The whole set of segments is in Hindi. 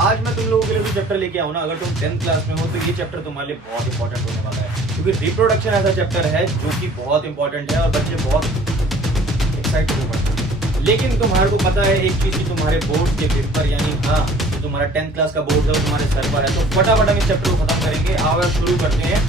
आज मैं तुम लोगों के लिए जो चैप्टर लेके आऊँ ना, अगर तुम 10th क्लास में हो तो ये चैप्टर तुम्हारे लिए बहुत इंपॉर्टेंट होने वाला है, क्योंकि रिप्रोडक्शन ऐसा चैप्टर है जो कि बहुत इंपॉर्टेंट है और बच्चे बहुत एक्साइटेड हो पड़ते हैं। लेकिन तुम्हारे को पता है एक चीज की, तुम्हारे बोर्ड के पेपर यानी हाँ जो तुम्हारा 10th क्लास का बोर्ड है वो तुम्हारे सर पर है, तो फटाफट हम इस चैप्टर को खत्म करेंगे। आओ शुरू करते हैं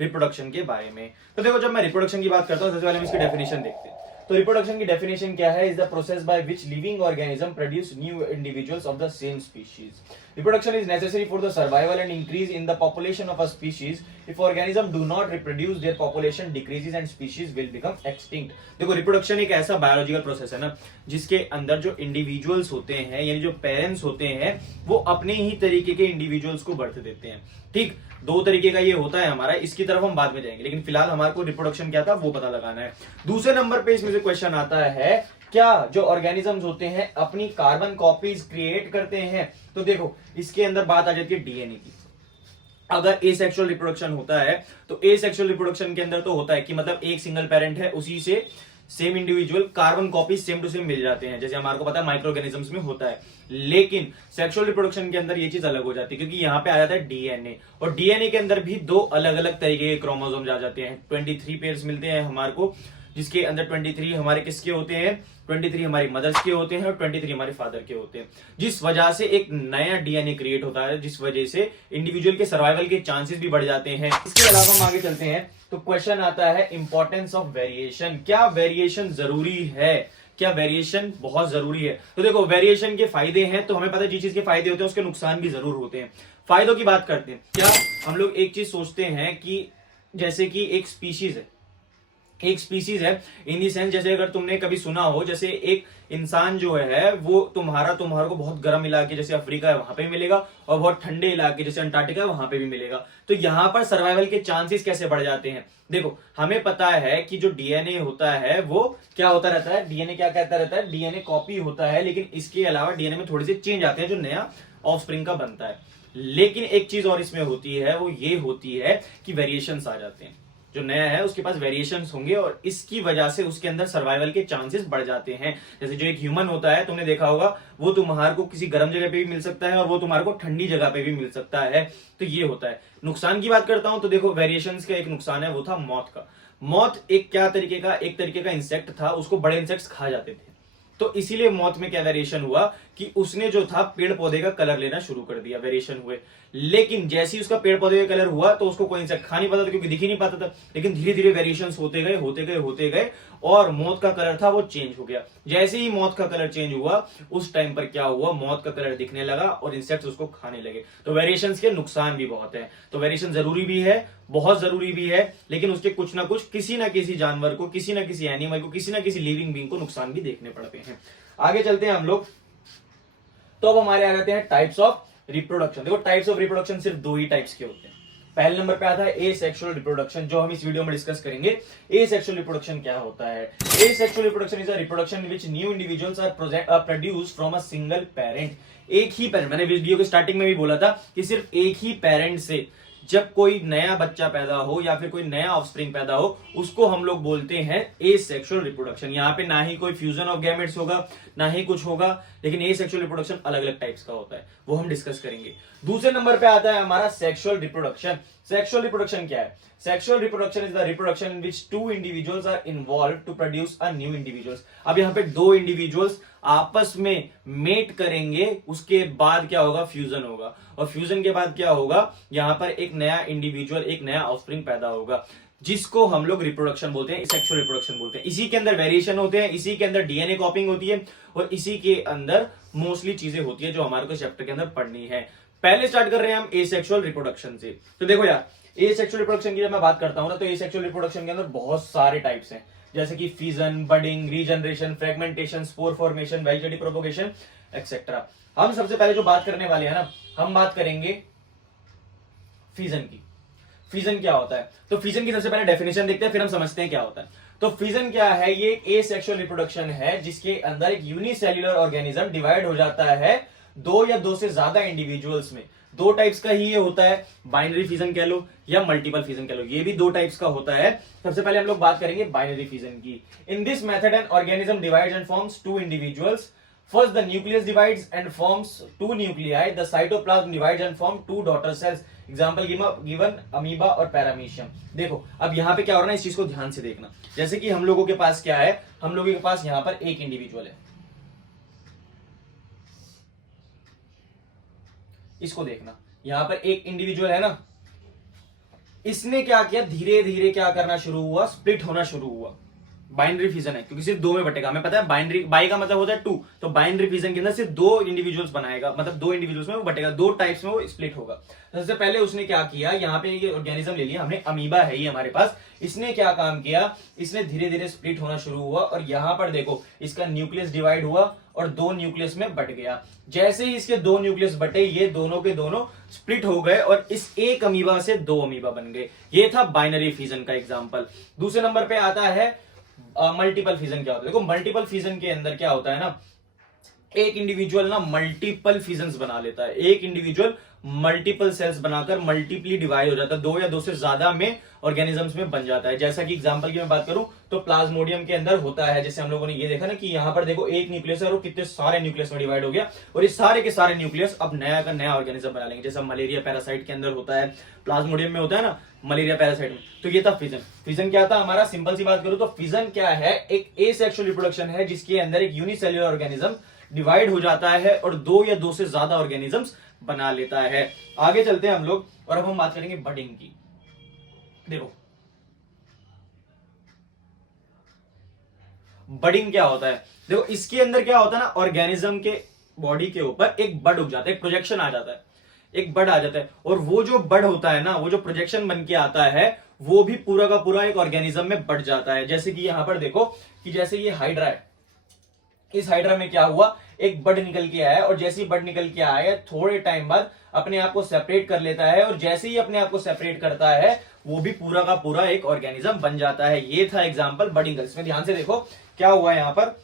रिप्रोडक्शन के बारे में। तो देखो, जब मैं रिप्रोडक्शन की बात करता हूँ सबसे पहले हम इसकी डेफिनेशन देखते हैं। तो रिप्रोडक्शन की डेफिनेशन क्या है? Is the process by which living organism produce new individuals of the same species. Reproduction is necessary for the survival and increase in the population of a species. If organism do not reproduce their population decreases and species will become extinct. देखो, रिप्रोडक्शन एक ऐसा बायोलॉजिकल प्रोसेस है ना जिसके अंदर जो इंडिविजुअल्स होते हैं यानी जो पेरेंट्स होते हैं वो अपने ही तरीके के इंडिविजुअल्स को बर्थ देते हैं। ठीक, दो तरीके का ये होता है हमारा, इसकी तरफ हम बाद में जाएंगे, लेकिन फिलहाल हमारे को रिप्रोडक्शन क्या था वो पता लगाना है। दूसरे नंबर पे इसमें से क्वेश्चन आता है, क्या जो ऑर्गेनिजम्स होते हैं अपनी कार्बन कॉपीज क्रिएट करते हैं? तो देखो, इसके अंदर बात आ जाती है डीएनए की। अगर एसेक्सुअल रिप्रोडक्शन होता है तो एसेक्सुअल रिप्रोडक्शन के अंदर तो होता है कि मतलब एक सिंगल पेरेंट है, उसी से same individual carbon copy same to same मिल जाते हैं, जैसे हमारे को पता है माइक्रो ऑर्गेनिजम्स में होता है। लेकिन सेक्सुअल रिप्रोडक्शन के अंदर ये चीज अलग हो जाती है, क्योंकि यहाँ पे आ जाता है डीएनए, और डीएनए के अंदर भी दो अलग अलग तरीके के क्रोमोसोम आ जाते हैं। 23 पेयर्स मिलते हैं हमारे को, जिसके अंदर 23 हमारे किसके होते हैं? 23 हमारी मदर्स के होते हैं और 23 हमारे फादर के होते हैं, जिस वजह से एक नया डीएनए क्रिएट होता है, जिस वजह से इंडिविजुअल के सर्वाइवल के चांसेस भी बढ़ जाते हैं। इसके अलावा हम आगे चलते हैं तो क्वेश्चन आता है इंपॉर्टेंस ऑफ वेरिएशन। क्या वेरिएशन जरूरी है? क्या वेरिएशन बहुत जरूरी है? तो देखो, वेरिएशन के फायदे हैं तो हमें पता है, जिस चीज के फायदे होते हैं उसके नुकसान भी जरूर होते हैं। फायदों की बात करते हैं। क्या हम लोग एक चीज सोचते हैं कि जैसे कि एक स्पीशीज है इन दी सेंस, जैसे अगर तुमने कभी सुना हो, जैसे एक इंसान जो है वो तुम्हारा को बहुत गर्म इलाके जैसे अफ्रीका है वहां पे भी मिलेगा और बहुत ठंडे इलाके जैसे अंटार्कटिका है वहां पे भी मिलेगा। तो यहां पर सर्वाइवल के चांसेस कैसे बढ़ जाते हैं? देखो, हमें पता है कि जो डीएनए होता है वो क्या होता रहता है, डीएनए क्या कहता रहता है, डीएनए कॉपी होता है, लेकिन इसके अलावा डीएनए में थोड़े से चेंज आते हैं जो नया ऑफस्प्रिंग का बनता है। लेकिन एक चीज और इसमें होती है, वो ये होती है कि वेरिएशंस आ जाते हैं। जो नया है उसके पास वेरिएशंस होंगे और इसकी वजह से उसके अंदर सर्वाइवल के चांसेस बढ़ जाते हैं। जैसे जो एक ह्यूमन होता है, तुमने देखा होगा, वो तुम्हारे को किसी गर्म जगह पे भी मिल सकता है और वो तुम्हारे को ठंडी जगह पे भी मिल सकता है। तो ये होता है। नुकसान की बात करता हूं तो देखो, वेरिएशंस का एक नुकसान है, वो था मौत का। मौत एक तरीके का इंसेक्ट था, उसको बड़े इंसेक्ट्स खा जाते थे। तो इसीलिए मौत में क्या वेरिएशन हुआ कि उसने जो था पेड़ पौधे का कलर लेना शुरू कर दिया, वेरिएशन हुए। लेकिन जैसे ही उसका पेड़ पौधे का कलर हुआ तो उसको कोई इंसेक्ट खा नहीं पाता था, क्योंकि दिख ही नहीं पाता था। लेकिन धीरे धीरे वेरिएशन होते गए और मौत का कलर था वो चेंज हो गया। जैसे ही मौत का कलर चेंज हुआ, उस टाइम पर क्या हुआ, मौत का कलर दिखने लगा और इंसेक्ट्स उसको खाने लगे। तो वेरिएशन के नुकसान भी बहुत है। तो वेरिएशन जरूरी भी है, बहुत जरूरी भी है, लेकिन उसके कुछ ना कुछ किसी ना किसी जानवर को, किसी ना किसी एनिमल को, किसी ना किसी लिविंग बीइंग को नुकसान भी देखने पड़ते हैं। आगे चलते हैं हम लोग। तो अब हमारे आ जाते हैं टाइप्स ऑफ रिप्रोडक्शन। देखो, टाइप्स ऑफ रिप्रोडक्शन सिर्फ दो ही टाइप्स के होते हैं। पहले नंबर पे आता है एसेक्सुअल रिप्रोडक्शन, जो हम इस वीडियो में डिस्कस करेंगे। एसेक्सुअल रिप्रोडक्शन क्या होता है? Asexual reproduction is a reproduction in which new individuals are produced from a single parent. एक ही पेरेंट, मैंने वीडियो के स्टार्टिंग में भी बोला था कि सिर्फ एक ही पेरेंट से जब कोई नया बच्चा पैदा हो या फिर कोई नया ऑफस्प्रिंग पैदा हो, उसको हम लोग बोलते हैं एसेक्सुअल रिप्रोडक्शन। यहाँ पे ना ही कोई फ्यूजन ऑफ गैमेट्स होगा, ना ही कुछ होगा, लेकिन एसेक्सुअल रिप्रोडक्शन अलग अलग टाइप्स का होता है, वो हम डिस्कस करेंगे। दूसरे नंबर पे आता है हमारा सेक्सुअल रिप्रोडक्शन। सेक्सुअल रिप्रोडक्शन क्या है? Sexual reproduction is the reproduction in which two individuals are involve to produce a new individuals. अब यहाँ पे दो इंडिविजुअल्स आपस में मेट करेंगे, उसके बाद क्या होगा, फ्यूजन होगा, और फ्यूजन के बाद क्या होगा, यहां पर एक नया इंडिविजुअल, एक नया ऑफस्प्रिंग पैदा होगा, जिसको हम लोग रिप्रोडक्शन बोलते हैं, सेक्सुअल रिप्रोडक्शन बोलते हैं। इसी के अंदर वेरिएशन होते हैं, इसी के अंदर डीएनए कॉपिंग होती है और इसी के अंदर मोस्टली चीजें होती है जो हमारे को चैप्टर के अंदर पढ़नी है। पहले स्टार्ट कर रहे हैं हम एसेक्सुअल रिप्रोडक्शन से। तो देखो यार, एसेक्सुअल रिप्रोडक्शन की जब मैं बात करता हूं ना, तो एसेक्सुअल रिप्रोडक्शन के अंदर बहुत सारे टाइप्स हैं, जैसे कि fission, budding, regeneration, fragmentation, spore formation, vegetative propagation etcetera. हम सबसे पहले जो बात करने वाले हैं ना, हम बात करेंगे फिजन की। फिजन क्या होता है? तो फिजन की सबसे पहले डेफिनेशन देखते हैं, फिर हम समझते हैं क्या होता है। तो फिजन क्या है? ये एसेक्सुअल रिप्रोडक्शन है जिसके अंदर एक यूनिसेल्युलर ऑर्गेनिज्म डिवाइड हो जाता है दो या दो से ज्यादा इंडिविजुअल्स में। दो टाइप्स का ही ये होता है, बाइनरी फिजन कह लो या मल्टीपल फिजन कह लो, ये भी दो टाइप्स का होता है। सबसे पहले हम लोग बात करेंगे बाइनरी फिजन की। In this method an organism divides and forms two individuals First, the nucleus divides and forms two nuclei. The cytoplasm divides and form two daughter cells. Example given amoeba और पैरामीशियम. देखो अब यहाँ पे क्या हो रहा है ना, इस चीज को ध्यान से देखना. जैसे कि हम लोगों के पास क्या है, हम लोगों के पास यहाँ पर एक इंडिविजुअल है. इसको देखना, यहाँ पर एक इंडिविजुअल है ना, इसने क्या किया, धीरे धीरे क्या करना शुरू हुआ, स्प्लिट होना शुरू हुआ. बाइनरी फिजन है क्योंकि सिर्फ दो में बटेगा. हमें पता है बाइनरी, बाई का मतलब होता है टू, तो बाइनरी फिजन के अंदर सिर्फ दो इंडिविजुअल्स बनाएगा, मतलब दो इंडिविजुअल्स में वो बटेगा, दो टाइप्स में वो स्प्लिट होगा. सबसे पहले उसने क्या किया, यहाँ पे ये ऑर्गेनिज्म ले लिया हमने, अमीबा है ये हमारे पास. इसने क्या काम किया, इसने धीरे धीरे स्प्लिट होना शुरू हुआ और यहाँ पर देखो इसका न्यूक्लियस डिवाइड हुआ और दो न्यूक्लियस में बट गया. जैसे ही इसके दो न्यूक्लियस बटे, ये दोनों के दोनों स्प्लिट हो गए और इस एक अमीबा से दो अमीबा बन गए. ये था बाइनरी फिजन का एग्जांपल. दूसरे नंबर पे आता है मल्टीपल फिजन. क्या होता है, देखो मल्टीपल फिजन के अंदर क्या होता है ना, एक इंडिविजुअल ना मल्टीपल फिजन्स बना लेता है. एक इंडिविजुअल मल्टीपल सेल्स बनाकर मल्टीपली डिवाइड हो जाता है, दो या दो से ज्यादा में ऑर्गेनिजम्स में बन जाता है. जैसा कि एग्जांपल की मैं बात करूं तो प्लाज्मोडियम के अंदर होता है, जैसे हम लोगों ने ये देखा ना कि यहाँ पर देखो एक न्यूक्लियस है और कितने सारे न्यूक्लियस में डिवाइड हो गया और ये सारे के सारे न्यूक्लियस अब नया का नया ऑर्गेनिज्म बना लेंगे. जैसा मलेरिया पैरासाइट के अंदर होता है, प्लाज्मोडियम में होता है ना मलेरिया पैरासाइट में. तो ये था फिजन. फिजन क्या था हमारा, सिंपल सी बात करूं तो फिजन क्या है, एक एसेक्सुअल रिप्रोडक्शन है जिसके अंदर एक यूनिसेल्युलर ऑर्गेनिज्म डिवाइड हो जाता है और दो या दो से ज्यादा ऑर्गेनिजम्स बना लेता है. आगे चलते हैं हम लोग और अब हम बात करेंगे बडिंग की. देखो बडिंग क्या होता है, देखो इसके अंदर क्या होता है ना, ऑर्गेनिज्म के बॉडी के ऊपर एक बड उग जाता है, एक प्रोजेक्शन आ जाता है, एक बड आ जाता है और वो जो बड होता है ना, वो जो प्रोजेक्शन बन के आता है वो भी पूरा का पूरा एक ऑर्गेनिज्म में बढ़ जाता है. जैसे कि यहां पर देखो कि जैसे ये हाइड्रा है, इस हाइड्रा में क्या हुआ, एक बड निकल के आया और जैसे ही बड निकल के आया थोड़े टाइम बाद अपने आप को सेपरेट कर लेता है और जैसे ही अपने आप को सेपरेट करता है वो भी पूरा का पूरा एक ऑर्गेनिज्म बन जाता है. ये था एग्जांपल बडिंग का. इसमें ध्यान से देखो क्या हुआ, यहां पर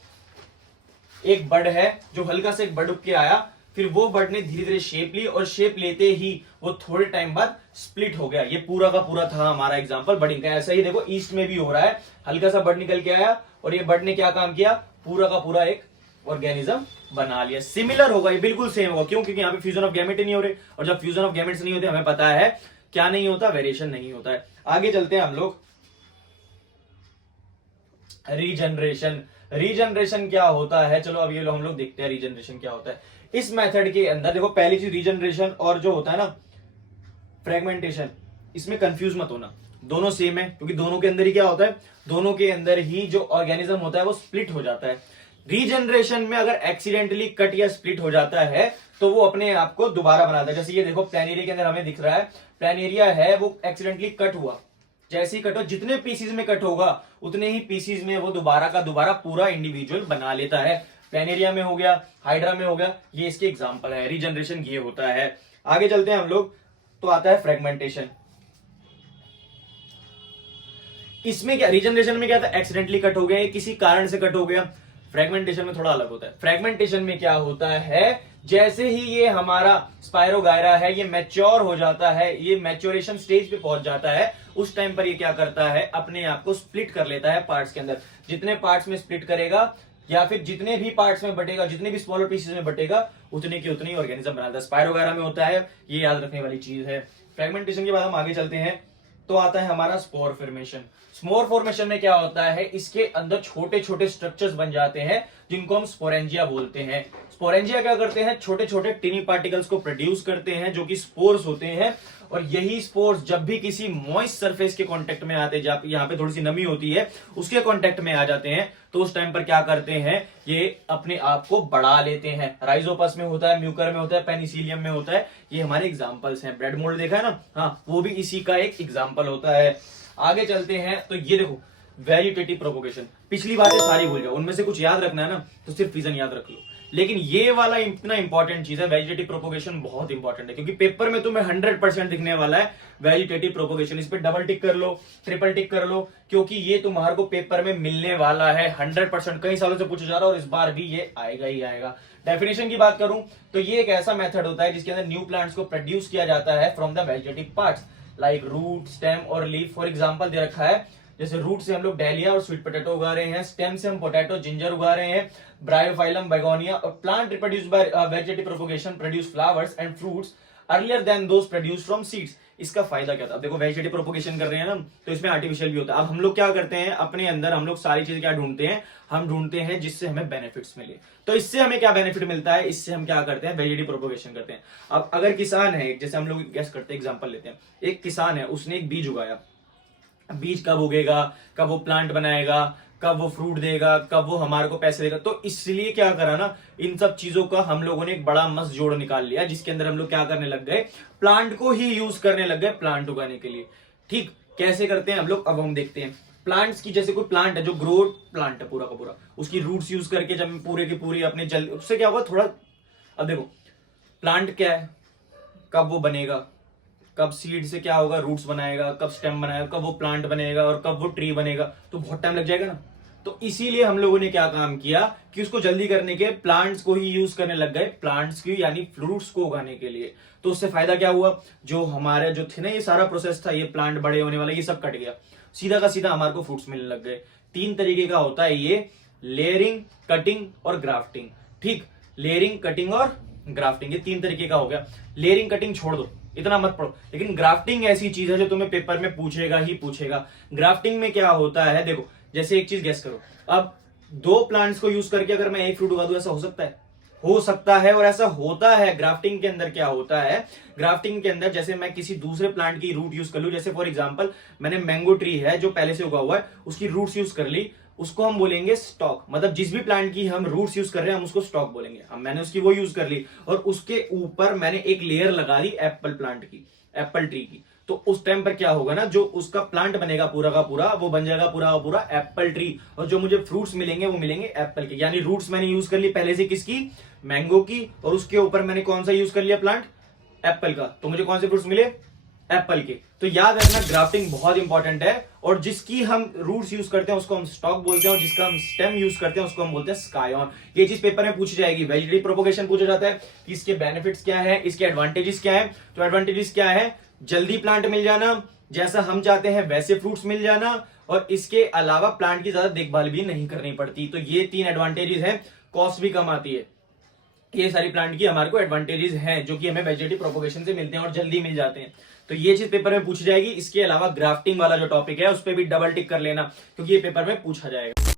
एक बड है जो हल्का से एक बड उग के आया, फिर वो बड ने धीरे धीरे शेप ली और शेप लेते ही वो थोड़े टाइम बाद स्प्लिट हो गया. ये पूरा का पूरा था हमारा एग्जांपल बडिंग का. ऐसा ही देखो ईस्ट में भी हो रहा है, हल्का सा बड निकल के आया और ये बड ने क्या काम किया, पूरा का पूरा एक ऑर्गेनिज्म बना लिया. सिमिलर होगा, ये बिल्कुल सेम होगा. क्यों, क्योंकि यहाँ पे फ्यूजन ऑफ गैमेट नहीं हो रहे और जब फ्यूजन ऑफ गैमेट्स नहीं होते हमें पता है क्या नहीं होता, वेरिएशन नहीं होता है. आगे चलते हैं हम लोग, रीजनरेशन. रीजनरेशन क्या होता है, चलो अब ये हम लोग देखते हैं रीजनरेशन क्या होता है. इस मेथड के अंदर देखो पहली चीज रीजनरेशन और जो होता है ना फ्रेगमेंटेशन, इसमें कंफ्यूज मत होना, दोनों सेम है क्योंकि दोनों के अंदर ही क्या होता है, दोनों के अंदर ही जो ऑर्गेनिज्म होता है वो स्प्लिट हो जाता है. रीजनरेशन में अगर एक्सीडेंटली कट या स्प्लिट हो जाता है तो वो अपने आप को दोबारा बनाता है. जैसे ये देखो प्लानेरिया के अंदर हमें दिख रहा है, प्लानेरिया है वो एक्सीडेंटली कट हुआ, जैसे ही कट हो जितने पीसीज में कट होगा उतने ही पीसीज में वो दोबारा का दोबारा पूरा इंडिविजुअल बना लेता है. प्लानेरिया में हो गया, हाइड्रा में हो गया, ये इसके एग्जांपल है. रीजनरेशन ये होता है. आगे चलते हैं हम लोग, तो आता है फ्रेगमेंटेशन. इसमें क्या, रीजनरेशन में क्या था, एक्सीडेंटली कट हो गया, किसी कारण से कट हो गया. फ्रेगमेंटेशन में थोड़ा अलग होता है. फ्रेगमेंटेशन में क्या होता है, जैसे ही ये हमारा स्पाइरोगायरा है ये मैच्योर हो जाता है, ये मैच्योरेशन स्टेज पे पहुंच जाता है, उस टाइम पर ये क्या करता है, अपने आप को स्प्लिट कर लेता है पार्ट्स के अंदर. जितने पार्ट्स में स्प्लिट करेगा या फिर जितने भी पार्ट्स में बटेगा, जितने भी स्मॉलर पीसेस में बटेगा उतने की उतनी ऑर्गेनिज्म बनाता है. स्पाइरोगायरा में होता है, ये याद रखने वाली चीज है. फ्रेगमेंटेशन के बाद हम आगे चलते हैं तो आता है हमारा स्पोर फॉर्मेशन. स्पोर फॉर्मेशन में क्या होता है, इसके अंदर छोटे छोटे स्ट्रक्चर्स बन जाते हैं जिनको हम स्पोरेंजिया बोलते हैं. स्पोरेंजिया क्या करते हैं, छोटे छोटे टिनी पार्टिकल्स को प्रोड्यूस करते हैं जो कि स्पोर्स होते हैं और यही स्पोर्स जब भी किसी मॉइस्ट सरफेस के कांटेक्ट में आते हैं, यहाँ पे थोड़ी सी नमी होती है उसके कांटेक्ट में आ जाते हैं, तो उस टाइम पर क्या करते हैं, ये अपने आप को बढ़ा लेते हैं. राइजोपस में होता है, म्यूकर में होता है, पेनिसिलियम में होता है. ये हमारे एग्जांपल्स हैं. ब्रेड मोल्ड देखा है ना, हाँ वो भी इसी का एक एग्जांपल होता है. आगे चलते हैं तो ये देखो वेजिटेटिव प्रोपोगेशन. पिछली बातें सारी भूल जाओ, उनमें से कुछ याद रखना है ना तो सिर्फ फिजन याद रख लो, लेकिन ये वाला इतना इंपॉर्टेंट चीज है. वेजिटेटिव प्रोपोगेशन बहुत इंपॉर्टेंट है क्योंकि पेपर में तुम्हें 100% दिखने वाला है वेजिटेटिव प्रोपोगेशन. इस पे डबल टिक कर लो, ट्रिपल टिक कर लो, क्योंकि ये तुम्हारे को पेपर में मिलने वाला है 100%. कई सालों से पूछा जा रहा है और इस बार भी ये आएगा ही आएगा. डेफिनेशन की बात करूं तो ये एक ऐसा मेथड होता है जिसके अंदर न्यू प्लांट्स को प्रोड्यूस किया जाता है from the vegetative parts like root, stem और लीफ. फॉर एग्जाम्पल दे रखा है जैसे रूट से हम लोग डैलिया और स्वीट पोटैटो उगा रहे हैं, स्टेम से हम पोटैटो जिंजर उगा रहे हैं, ब्रायोफाइलम बेगोनिया, और plant reproduce by vegetative propagation produce flowers and fruits earlier than those produce from seeds. इसका फायदा क्या था? देखो वेजिटेटिव प्रोपगेशन कर रहे हैं ना, तो इसमें आर्टिफिशियल भी होता है। अब हम लोग क्या करते हैं, अपने अंदर हम लोग सारी चीजें क्या ढूंढते हैं, हम ढूंढते हैं जिससे हमें बेनिफिट्स मिले। तो इससे हमें क्या बेनिफिट मिलता है, इससे हम क्या करते हैं, वेजिटेटिव प्रोपगेशन करते हैं। अब अगर किसान है, जैसे हम लोग गैस करते हैं, एग्जांपल लेते हैं, एक किसान है, उसने एक बीज उगाया, बीज कब उगेगा, कब वो प्लांट बनाएगा, कब वो फ्रूट देगा, कब वो हमारे को पैसे देगा। तो इसलिए क्या करा ना, इन सब चीजों का हम लोगों ने एक बड़ा मस्त जोड़ निकाल लिया, जिसके अंदर हम लोग क्या करने लग गए, प्लांट को ही यूज करने लग गए प्लांट उगाने के लिए। ठीक, कैसे करते हैं हम लोग, अब हम देखते हैं। प्लांट्स की, जैसे कोई प्लांट है जो ग्रो प्लांट है पूरा का पूरा, उसकी रूट्स यूज करके जब पूरे की पूरी अपने जल, उससे क्या होगा थोड़ा। अब देखो प्लांट क्या है, कब वो बनेगा, कब सीड से क्या होगा, रूट्स बनाएगा, कब स्टेम बनाएगा, कब वो प्लांट बनेगा और कब वो ट्री बनेगा, तो बहुत टाइम लग जाएगा ना। तो इसीलिए हम लोगों ने क्या काम किया कि उसको जल्दी करने के प्लांट्स को ही यूज करने लग गए, प्लांट्स की यानी फ्रूट्स को उगाने के लिए। तो उससे फायदा क्या हुआ, जो हमारे जो थे ना ये सारा प्रोसेस था, ये प्लांट बड़े होने वाला, ये सब कट गया, सीधा का सीधा हमारे को फ्रूट्स मिलने लग गए। 3 तरीके का होता है ये, लेयरिंग, कटिंग और ग्राफ्टिंग। ठीक, लेयरिंग, कटिंग और ग्राफ्टिंग, ये 3 तरीके का हो गया। लेयरिंग कटिंग छोड़ दो, इतना मत पढ़ो, लेकिन ग्राफ्टिंग ऐसी चीज है जो तुम्हें पेपर में पूछेगा ही पूछेगा। ग्राफ्टिंग में क्या होता है, देखो जैसे एक चीज गेस करो, अब 2 प्लांट्स को यूज करके अगर मैं एक फ्रूट उगा दूं, ऐसा हो सकता है? हो सकता है, और ऐसा होता है। ग्राफ्टिंग के अंदर क्या होता है, ग्राफ्टिंग के अंदर जैसे मैं किसी दूसरे प्लांट की रूट यूज कर लूं, जैसे फॉर एग्जांपल मैंने मैंगो ट्री है जो पहले से उगा हुआ है, उसकी रूट्स यूज कर ली, उसको हम बोलेंगे स्टॉक। मतलब जिस भी प्लांट की हम रूट्स यूज कर रहे हैं हम उसको स्टॉक बोलेंगे। अब मैंने उसकी वो यूज कर ली और उसके ऊपर मैंने एक लेयर लगा दी एप्पल प्लांट की, एप्पल ट्री की, तो उस टाइम पर क्या होगा ना, जो उसका प्लांट बनेगा पूरा का पूरा, वो बन जाएगा पूरा का पूरा एप्पल ट्री, और जो मुझे फ्रूट्स मिलेंगे वो मिलेंगे एप्पल के। यानी रूट्स मैंने यूज कर ली पहले से किसकी, मैंगो की, और उसके ऊपर मैंने कौन सा यूज कर लिया, प्लांट एप्पल का, तो मुझे कौन से फ्रूट्स मिले, एप्पल के। तो याद रखना ग्राफ्टिंग बहुत इंपॉर्टेंट है, और जिसकी हम रूट्स यूज करते हैं उसको हम स्टॉक बोलते हैं, और जिसका हम स्टेम यूज करते हैं उसको हम बोलते हैं स्कायॉन। ये चीज पेपर में पूछी जाएगी। वेजिटेटिव प्रोपगेशन पूछा जाता है कि इसके बेनिफिट्स क्या है, इसके एडवांटेजेस क्या है। तो एडवांटेजेस क्या है, जल्दी प्लांट मिल जाना, जैसा हम चाहते हैं वैसे फ्रूट्स मिल जाना, और इसके अलावा प्लांट की ज्यादा देखभाल भी नहीं करनी पड़ती। तो ये 3 एडवांटेजेस हैं, कॉस्ट भी कम आती है। ये सारी प्लांट की हमारे को एडवांटेजेस हैं जो कि हमें वेजिटेटिव प्रोपगेशन से मिलते हैं और जल्दी मिल जाते हैं। तो ये चीज पेपर में पूछी जाएगी। इसके अलावा ग्राफ्टिंग वाला जो टॉपिक है उस पर भी डबल टिक कर लेना, क्योंकि ये पेपर में पूछा जाएगा।